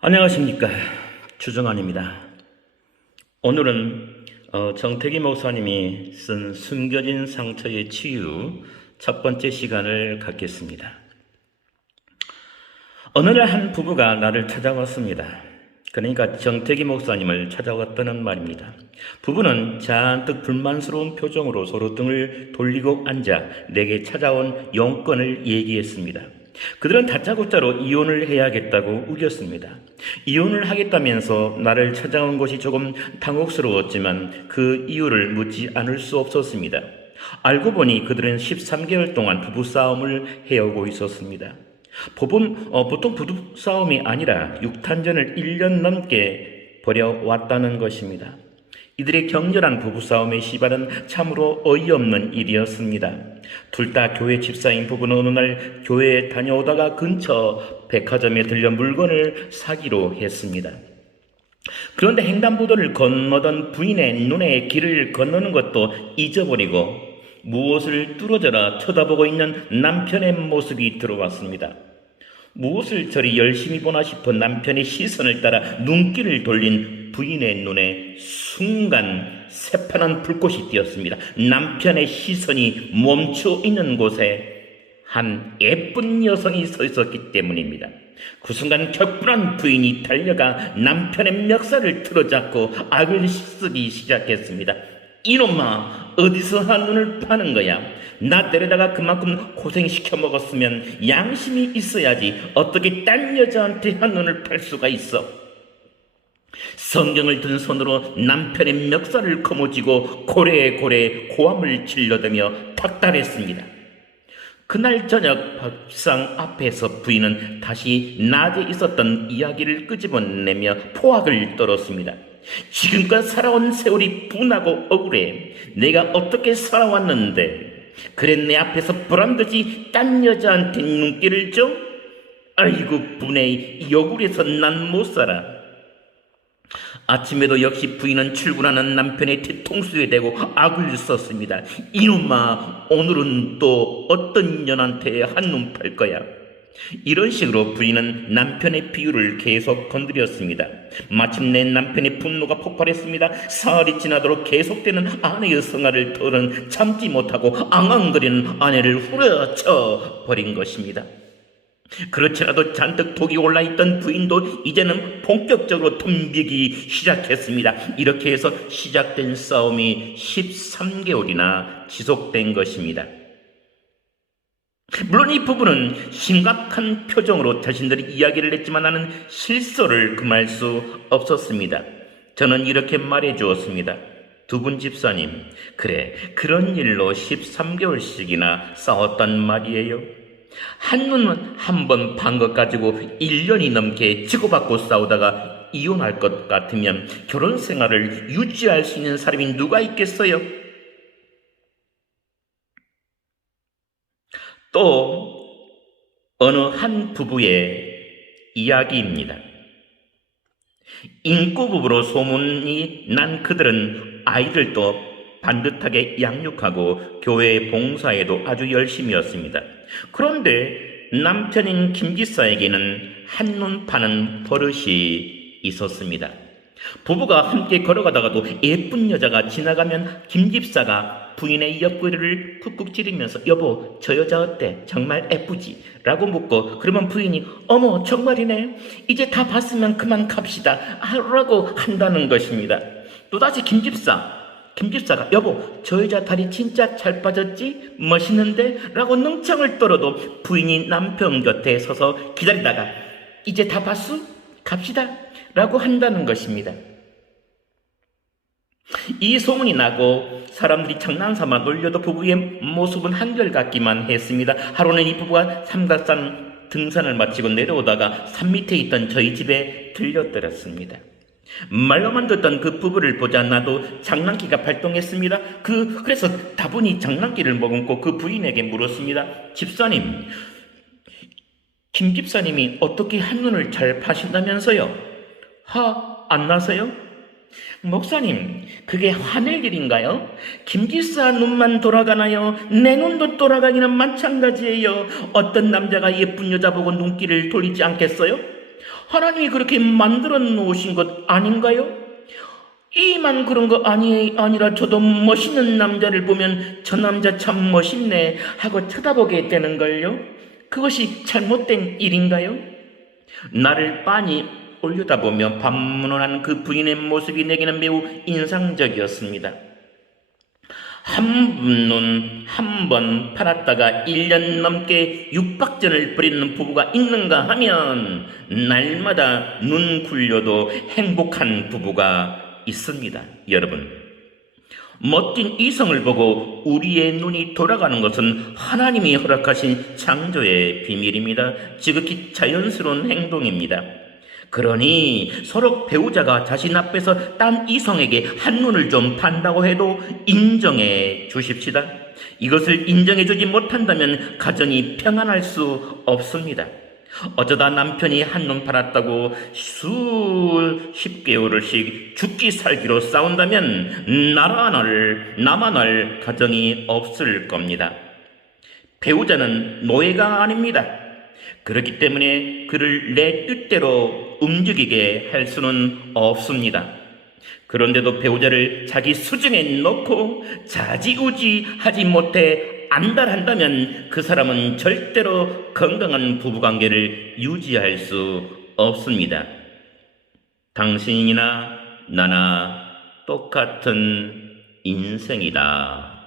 안녕하십니까, 주정환입니다. 오늘은 정태기 목사님이 쓴 숨겨진 상처의 치유 첫 번째 시간을 갖겠습니다. 어느 날 한 부부가 나를 찾아왔습니다. 그러니까 정태기 목사님을 찾아왔다는 말입니다. 부부는 잔뜩 불만스러운 표정으로 서로 등을 돌리고 앉아 내게 찾아온 용건을 얘기했습니다. 그들은 다짜고짜로 이혼을 해야겠다고 우겼습니다. 이혼을 하겠다면서 나를 찾아온 것이 조금 당혹스러웠지만 그 이유를 묻지 않을 수 없었습니다. 알고 보니 그들은 13개월 동안 부부싸움을 해오고 있었습니다. 보통 부부싸움이 아니라 육탄전을 1년 넘게 벌여왔다는 것입니다. 이들의 격렬한 부부싸움의 시발은 참으로 어이없는 일이었습니다. 둘 다 교회 집사인 부부는 어느 날 교회에 다녀오다가 근처 백화점에 들려 물건을 사기로 했습니다. 그런데 횡단보도를 건너던 부인의 눈에 길을 건너는 것도 잊어버리고 무엇을 뚫어져라 쳐다보고 있는 남편의 모습이 들어왔습니다. 무엇을 저리 열심히 보나 싶어 남편의 시선을 따라 눈길을 돌린 부인의 눈에 순간 새파란 불꽃이 띄었습니다. 남편의 시선이 멈춰 있는 곳에 한 예쁜 여성이 서 있었기 때문입니다. 그 순간 격분한 부인이 달려가 남편의 멱살을 틀어잡고 악을 쓰기 시작했습니다. 이놈아, 어디서 한눈을 파는 거야? 나 데려다가 그만큼 고생시켜 먹었으면 양심이 있어야지 어떻게 딴 여자한테 한눈을 팔 수가 있어? 성경을 든 손으로 남편의 멱살을 거머쥐고 고래고래 고함을 질러대며 닥달했습니다. 그날 저녁 밥상 앞에서 부인은 다시 낮에 있었던 이야기를 끄집어내며 포악을 떨었습니다. 지금껏 살아온 세월이 분하고 억울해. 내가 어떻게 살아왔는데 그래 내 앞에서 보란듯이 딴 여자한테 눈길을 줘? 아이고 분해, 억울해서 난 못 살아. 아침에도 역시 부인은 출근하는 남편의 뒤통수에 대고 악을 썼습니다. 이놈아, 오늘은 또 어떤 년한테 한눈 팔 거야? 이런 식으로 부인은 남편의 비유를 계속 건드렸습니다. 마침내 남편의 분노가 폭발했습니다. 사흘이 지나도록 계속되는 아내의 성화를 더는 참지 못하고 앙앙거리는 아내를 후려쳐 버린 것입니다. 그렇지라도 잔뜩 독이 올라있던 부인도 이제는 본격적으로 덤비기 시작했습니다. 이렇게 해서 시작된 싸움이 13개월이나 지속된 것입니다. 물론 이 부부는 심각한 표정으로 자신들이 이야기를 했지만 나는 실소를 금할 수 없었습니다. 저는 이렇게 말해 주었습니다. 두 분 집사님, 그래, 그런 일로 13개월씩이나 싸웠단 말이에요. 한눈은 한 번 판 것 가지고 1년이 넘게 치고받고 싸우다가 이혼할 것 같으면 결혼 생활을 유지할 수 있는 사람이 누가 있겠어요? 또 어느 한 부부의 이야기입니다. 인구부부로 소문이 난 그들은 아이들도 반듯하게 양육하고 교회 봉사에도 아주 열심이었습니다. 그런데 남편인 김 집사에게는 한눈 파는 버릇이 있었습니다. 부부가 함께 걸어가다가도 예쁜 여자가 지나가면 김 집사가 부인의 옆구리를 쿡쿡 찌르면서 여보, 저 여자 어때? 정말 예쁘지? 라고 묻고 그러면 부인이 어머, 정말이네? 이제 다 봤으면 그만 갑시다 라고 한다는 것입니다. 또다시 김 집사가 여보, 저 여자 다리 진짜 잘 빠졌지? 멋있는데? 라고 능청을 떨어도 부인이 남편 곁에 서서 기다리다가 이제 다 봤어? 갑시다 라고 한다는 것입니다. 이 소문이 나고 사람들이 장난삼아 놀려도 부부의 모습은 한결같기만 했습니다. 하루는 이 부부가 삼각산 등산을 마치고 내려오다가 산 밑에 있던 저희 집에 들려들었습니다. 말로만 듣던 그 부부를 보자 나도 장난기가 발동했습니다. 그래서 다분히 장난기를 머금고 그 부인에게 물었습니다. 집사님, 김 집사님이 어떻게 한눈을 잘 파신다면서요? 화 안 나서요? 목사님, 그게 화낼 일인가요? 김 집사 눈만 돌아가나요? 내 눈도 돌아가기는 마찬가지예요. 어떤 남자가 예쁜 여자 보고 눈길을 돌리지 않겠어요? 하나님이 그렇게 만들어 놓으신 것 아닌가요? 이만 그런 거 아니라 저도 멋있는 남자를 보면 저 남자 참 멋있네 하고 쳐다보게 되는걸요? 그것이 잘못된 일인가요? 나를 빤히 올려다보며 반문하는 그 부인의 모습이 내게는 매우 인상적이었습니다. 한 번 팔았다가 1년 넘게 육박전을 벌이는 부부가 있는가 하면 날마다 눈 굴려도 행복한 부부가 있습니다. 여러분, 멋진 이성을 보고 우리의 눈이 돌아가는 것은 하나님이 허락하신 창조의 비밀입니다. 지극히 자연스러운 행동입니다. 그러니 서로 배우자가 자신 앞에서 딴 이성에게 한눈을 좀 판다고 해도 인정해 주십시다. 이것을 인정해 주지 못한다면 가정이 평안할 수 없습니다. 어쩌다 남편이 한눈 팔았다고 수십 개월씩 죽기 살기로 싸운다면 나만 할 가정이 없을 겁니다. 배우자는 노예가 아닙니다. 그렇기 때문에 그를 내 뜻대로 움직이게 할 수는 없습니다. 그런데도 배우자를 자기 수중에 넣고 좌지우지하지 못해 안달한다면 그 사람은 절대로 건강한 부부관계를 유지할 수 없습니다. 당신이나 나나 똑같은 인생이다.